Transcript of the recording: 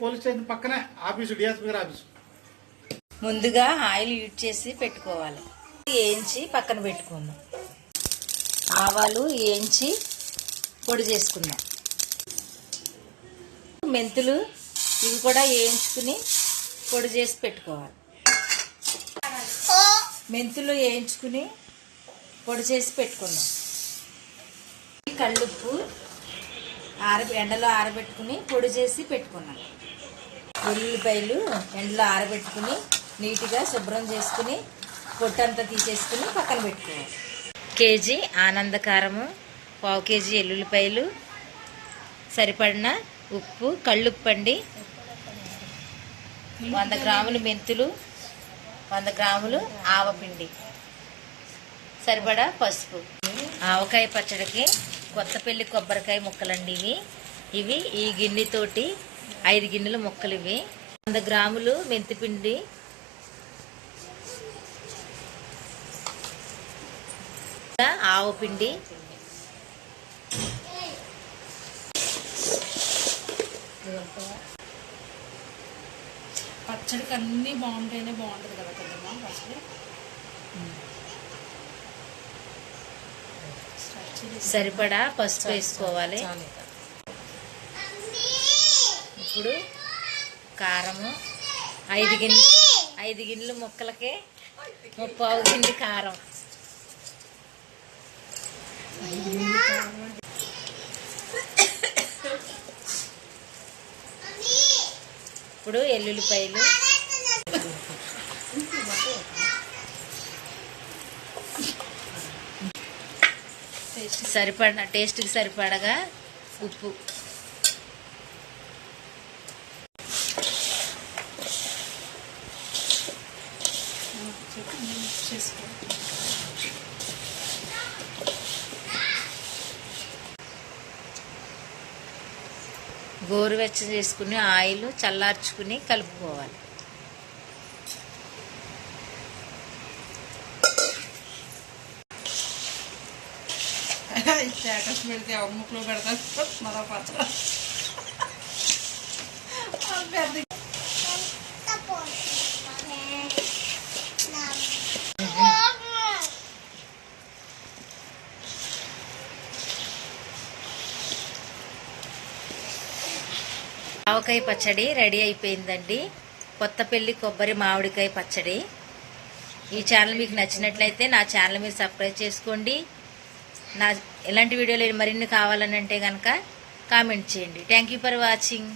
Police station పక్కనే office, DSP గారి office. ముందుగా ఆయిల్ యూజ్ చేసి పెట్టుకోవాలి. వేయించి పక్కన పెట్టుకుందాం. ఆవాలు వేయించి పొడి చేసుకుందాం. మెంతులు ఇవి కూడా వేయించుకుని పొడి చేసి పెట్టుకోవాలి. మెంతులు వేయించుకుని పొడి చేసి పెట్టుకుందాం. కళ్ళుప్పు ఎండలో ఆరబెట్టుకుని పొడి చేసి పెట్టుకున్నాం. ఉల్లిపాయలు ఎండలో ఆరబెట్టుకుని నీట్గా శుభ్రం చేసుకుని పొట్టంతా తీసేసుకుని పక్కన పెట్టుకోవాలి. కేజీ ఆనందకారము, 1/4 కేజీ ఎల్లుల్లిపాయలు, సరిపడిన ఉప్పు, కళ్ళుప్పు అండి, 100 గ్రాములు మెంతులు, 100 గ్రాములు ఆవపిండి, సరిపడా పసుపు. ఆవకాయ పచ్చడికి కొత్తపల్లి కొబ్బరికాయ ముక్కలండి ఇవి ఈ గిన్నెతోటి 5 గిన్నెల ముక్కలు ఇవి. 100 గ్రాములు మెంతిపిండి, ఆవపిండి, పచ్చడికి అన్నీ బాగుంటేనే బాగుంటుంది కదా పెద్దమ్మ పచ్చడి. సరిపడా పసుపు వేసుకోవాలి. ఇప్పుడు కారము 5 గిన్నెలు ముక్కలకి 3/4 గిన్నె కారం, ఇప్పుడు ఎల్లుల్లిపాయలు, టేస్ట్కి సరిపడగా ఉప్పు, గోరువెచ్చ చేసుకుని ఆయిల్ చల్లార్చుకుని కలుపుకోవాలి. స్టేటస్ పెడితే అమ్ముకులో పెడతాను మరో పచ్చడి. ఆవకాయ పచ్చడి రెడీ అయిపోయిందండి. కొత్తపల్లి కొబ్బరి మామిడికాయ పచ్చడి. ఈ ఛానల్ మీకు నచ్చినట్లయితే నా ఛానల్ మీరు సబ్స్క్రైబ్ చేసుకోండి. ఇలాంటి వీడియోలు మరిన్ని కావాలని అంటే కనుక కామెంట్ చేయండి. Thank you for watching.